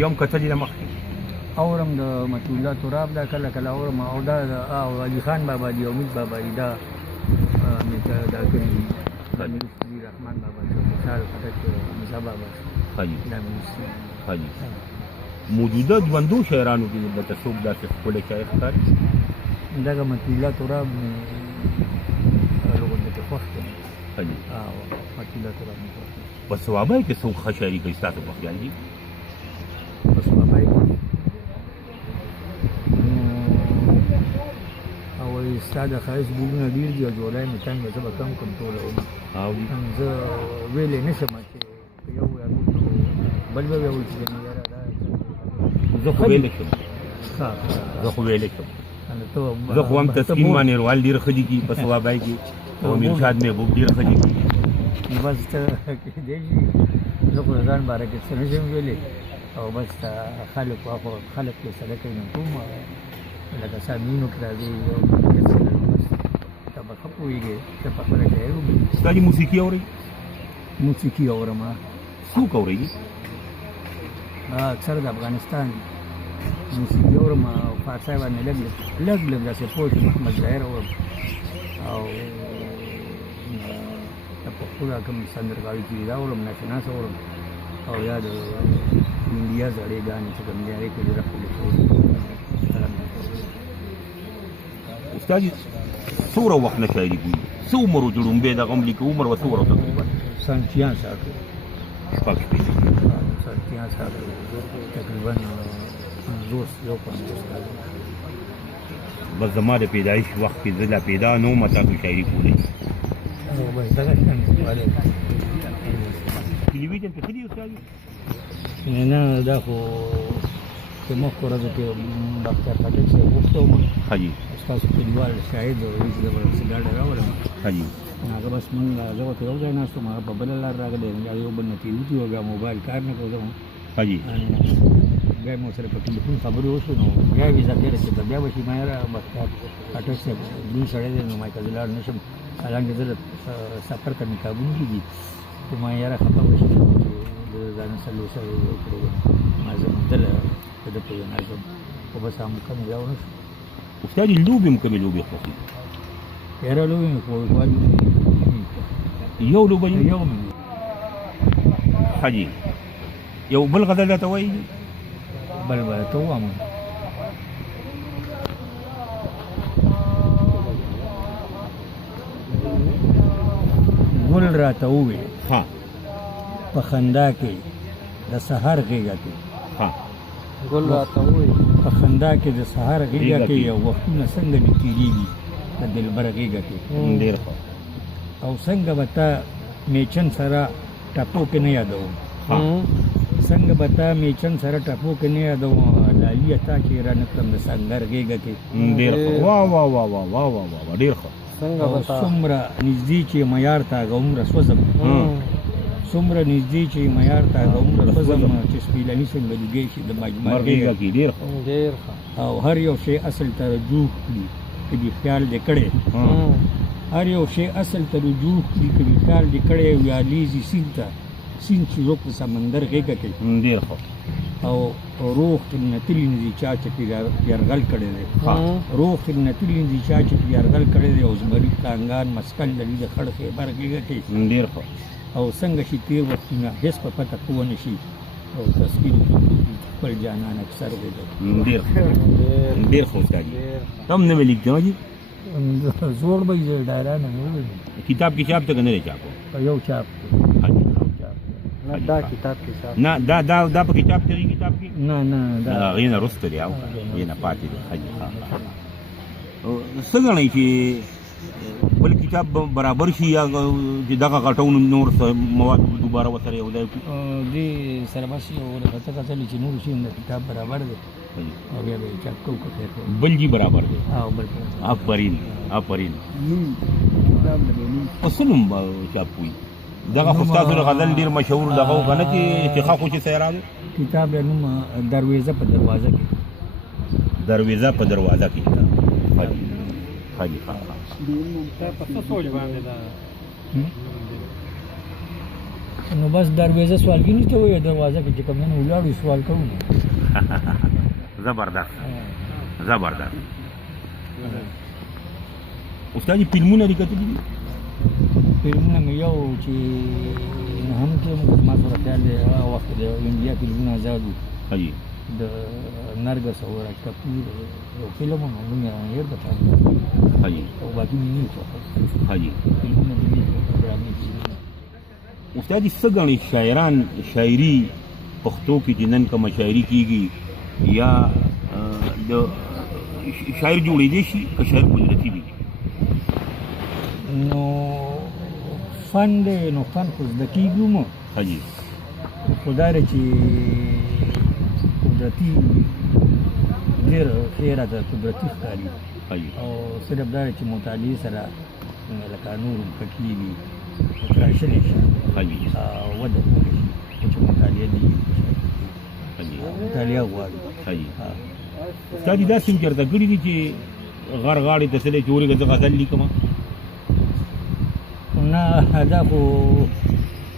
یو هم کتلې ده مخکې اورم د مطیع الله تراب دا کله کله اورم او دا او علي خان بابا دی امید بابا دی دا مې دا کړي امیر رحمان بابا مثال خټک مصطفی بابا دا مې حاجي موجوده ژوندو شاعرانو کې به څوک داسې ښکلی شاعر ښکاري دغه مطیع الله تراب مې لوګونو کې خوښ دی حاجي او مطیع الله تراب مې خوښ دی په ثوابۍ کې څوک ښه شاعري کوي ستاسو په خیال دي په ثوابۍ او ستا د ښایست بوګونه ډېر دي او جوړی مې تنګ زه به کم کم ټولوم زه ویلی نه شم چې یو یا بل به ویل چې یاره دا زه خو ویلی شم زه خو هم تسکین مانیروال ډېر ښه دي کي په ثوابۍ کې او میرشاد محبوب ډېر ښه دي کي بس ته کېدی شي زه خو د ځان باره کې څه نه شم ویلی او بس خلک پرې سره کوي نو کوم لکه سامینو کې راځي یو بس ته به ښه پوهېږې ته په خپله شاعر وګورې ستا دې موسیقي اورئ موسیقي اورم څوک اورئ اکثر د افغانستان موسیقي اورم او فارسی باندې لږ داسې پوه شم محمد ظاهر اورم او د پښتو دا کوم سندرغاړي چې دا اورم ناشناس اورم او یا د انډیا زړې ګانې چې کوم دی هغې کې ډېره ښکلې استاد څومره وخت نه شاعري کوي څه عمر و جړومبی دغه هم لیکي عمر به څومره تقریبا 65 سال شپږ شپېته 65 سال تقریبا 50 سال بس زما د پیدایش وخت کې زه لا پیدا نه وم تاسو شاعري کولی بس دغه شان ټلویزیون کې ښه دي استاد نه دا خو چې مخکې ورځو کې ډاکټر خټک صاحب غوښته وم حاجي ستاسو کلیوال شاهد و هېڅ زه به څه ګاډه راوړم حاجي هغه بس مونږ زه ورته یو ځای ناست وم هغه په بله لار راغلی یو بل نه تېروتي و بیا موبایل کار نه کوم حاجي بیا مو سره په ټلیفون خبرې وشوې نو بیا یې ویزه تېره چې بیا به شي ما یاره ډاکټر خټک صاحب لوی سړی دی نو ما که زه لاړ نه شم حالانکې زه د سفر ته مې کابونکي دي خو ما یاره خفه به شي د ځان سره سره کړی ما زه موندله د ده په یو نظم خو بس همکه مې بیا ونه شو استاد لوبې هم کومې لوبې خوښې یاره لوبې مې فوټبال یو لوبه یو مې حاجي یو بل غزل راته وایي بل به ته ووایم ګل راته ووې ها په خندا کې د سهار غېږه کې ګل راته ووې په خندا کې د سهار غېږه کې یو وختونه څنګه مې تېرېږي د دلبر غېږه کې ډېر ښه او څنګه به تا میچن سره ټپو کې نه یادوم څنګه به تا میچن سره ټپو کې نه یادوم لالي تا چې رانه کړم د سنګر غېږه کې ډېر ښه واه واه واه واه واه واه واه ډېر ښه څومره نږدې چې معیار ته هغه عمره سوځم څومره نږدې چې معیار ته هغه عمره سوځم چې سپېلني څنګه لګی شي د مجمر غېږه کې ډېر ښه او هر یو شی اصل ته رجوع کړي که دې خیال دې کړی هر یو شی اصل ته رجوع کړي که دې خیال دې کړی ویالیږي سیند ته سیند چې زوک د سمندر غېږه کې ډېر ښه او روح تر نتلی نه دي چا چې یرغل کړی دی روح تر نتلی نه دي چا چې یرغل کړی دی او زمري ټانګان مسکن لري د خړ خیبر غېږه کې ډېر ښه او څنګه چې تېر وختونه هېڅ په پته پوه نه شي او تسکین خپل جانان اکثر غېږه ډېر ښه استاد هم نوې لیکدې حاجي زوړ به یې ډایران نه وویل کتاب کې چاپ ته که نه دی چاپ په یو چاپ دا کتاب کې صاحب نه دا په کتاب کې کتاب کې نه دا هغې نه وروسته دی او هغې نه پاتې دی حاجي څه ګڼئ چې بل کتاب برابر شي یا چې دغه غټون نور مواد دوباره ورسره یو ځای کړو دې سره بس یو ورته کتلې چې نور شي د کتاب برابر دی او بیا به یې چاپ کوو که خیر بل جي برابر دی بل آفرین په څه نوم به چاپ کوي دغه خو ستاسو د غزل ډېر مشهور دغه و که نه چې ښه خو چې سیرا دی کتاب یې نوم درویزه په دروازه کې درویزه په دروازه کې حاجي ښه نو بس دروازه سوال کې نشته وایي دروازه کې چې کوم نه ولاړو سوال کوو زبردست استاد فلمونه لري کتلي دي فلمونه مې یو چې هم کې ما سره خیال دی هغه وخت د انډیا فلمونه آزاد وو هاي د نرګس او راج کپور یو فلم هم موږ یې بتا هاي او باقي مې نه هاي فلمونه مې نه پروګرامي استاد څنګه شاعران شاعري پښتو کې جنن کوم شاعري کیږي یا د شاعر جوړې دي شي که شاعر قدرتي دي نو فن دی نو فن خو زده کېږو مو هاي خو دا دی چې قدرتي ډېر ښې راته قدرتي ښکاري هاي او صرف دا دی چې مطالعې سره لکه نور هم ښه کېږي تراشلی شي هاي وده وکړي شي چې مطالعه دي هاي مطالعه غواړي هاي استاد دا څنګه چرته کړی دي چې غار غاړې ته سره جوړې غزل لیکم نه دا خو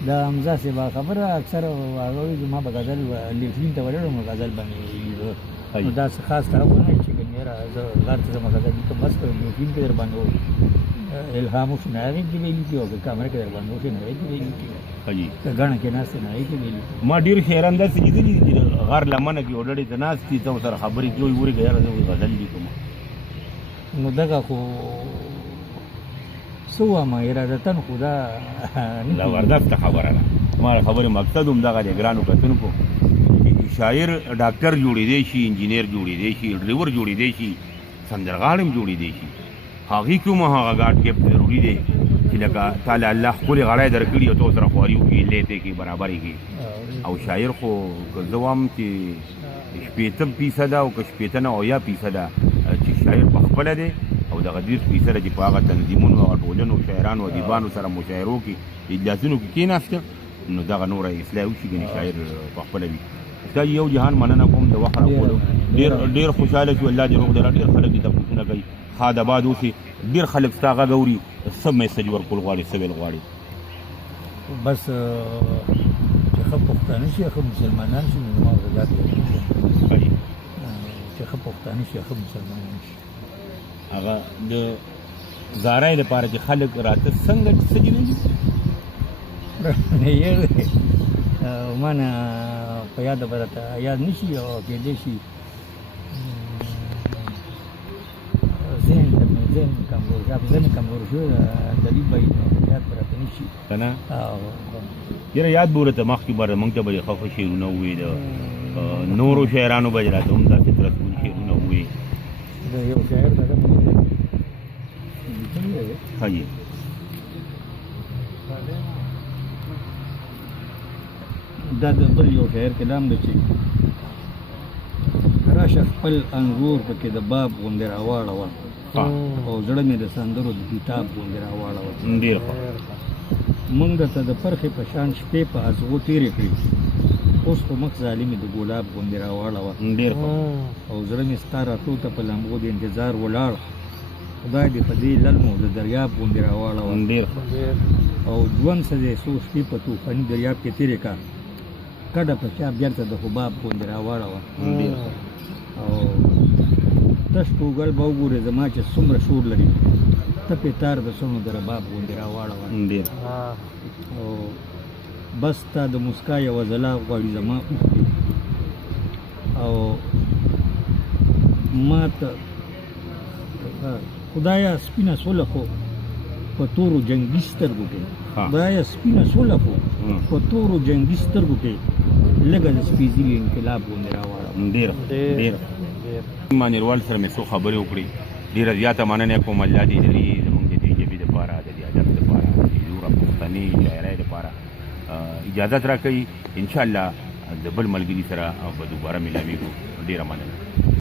دا حمزه صاحب خبره اکثر هغه ما به غزل لیکلین ته ورېږم غزل باندې نو دا څه خاص طرف نه چې ګنیره زه غار ته زما غزل لیکم بس لیکلین کې در باندې الهام وشي نه هغې کې ویلي کي او که کامره کې در باندې وشي نه هغې کې ویلي کي هاي که ګڼه کې ناست نه هغې کې ویلي کي ما ډیر شاعران داسې لیدلي دي چې غار لمنه کې وډړې ته ناست دي ته سره خبرې کوي ورګه یاره زه غزل لیکم نو دغه خو څه وایم ارادتن خو دا زبردست خبره ده ما خبرې مقصد هم دغه دی ګرانو کتونکو شاعر ډاکټر جوړېدی شي انجینر جوړېدی شي ډریور جوړېدی شي سندرغاړی هم جوړېدی شي هغې کې هم هغه ګاډ کیپ ضروري دی چې لکه تعالی الله ښکلې غړی درکړي او ته سره خواري وکړي لیتې کې برابرې کې او شاعر خو که زه وایم چې 80% او که 80 نه 80% چې شاعر پخپله دی او دغه 20% چې په هغه تنظیمونو او ټولنو شاعرانو ادیبانو سره مشاعرو کې اجلاسونو کې کېناسته نو دغه نوره اصلاح وشي ګنې شاعر پخپله وي استاد یو جهان مننه کوم د وخت راکولو ډېر خوشحاله شو الله دې روغ دی ډېر خلک دې تپوسونه کوي ښاد آباد اوسې ډېر خلک ستا غږ اوري څه میسج ورکول غواړي څه ویل غواړي بس چې ښه پښتانه شي ښه مسلمانان شي نو ما ورته دا چې ښه پښتانه شي ښه مسلمانان شي هغه د زارای لپاره چې خلک راته څنګه سجنې دي یې مانه په یاد برته یاد نشي او کېدای شي ذهن کمزور شو دلیل به یاد برته نشي که نه یاره یاد به ورته مخکې به موږ ته به یې ښه ښه شعرونه ووایي د نورو شاعرانو به یې راته هم داسې رسمون شعرونه ووایي یو شاعر هاي دا د بل یو شاعر کلام دی چې راشه خپل انګور پکې د باب غوندې راواړوه او زړه مې د سندرو د کتاب غوندې راواړوه ډېر ښه موږ ته د پرخې په شان شپې په ازغو تېرې کړي اوس په مخ ظالمې د ګلاب غوندې راواړوه ډېر ښه او زړه مې ستا راتلو ته په لمبو د انتظار ولاړ خدای دې په دې للمو د دریاب غوندې راواړوه ډېر ښه او ژوند څه دی څو شپې په طوفاني دریاب کې تېرې کا کډه په چا بېرته د حباب غوندې راواړوه ډېر ښه او تش کوګل به وګورې زما چې څومره شور لري ته پې تار د څڼو د رباب غوندې راواړوه ډېر او بس تا د مسکا یوه ځلا غواړي زما اوښکې او ما ته خدایا سپینه سوله خو په تورو جنګي سترګو کې خدایا سپینه سوله خو په تورو جنګي سترګو کې لږه د سپېڅلي انقلاب غوندې راواړوه ډېر ډېر مانیروال سره مې څو خبرې وکړې ډېره زیاته مننه کوم الله دې لري زموږ د دې ژبې دپاره د دې ادب دپاره د زوره پښتني شاعرۍ دپاره اجازت راکوي انشاءالله د بل ملګري سره به دوباره ملاوېږو ډېره مننه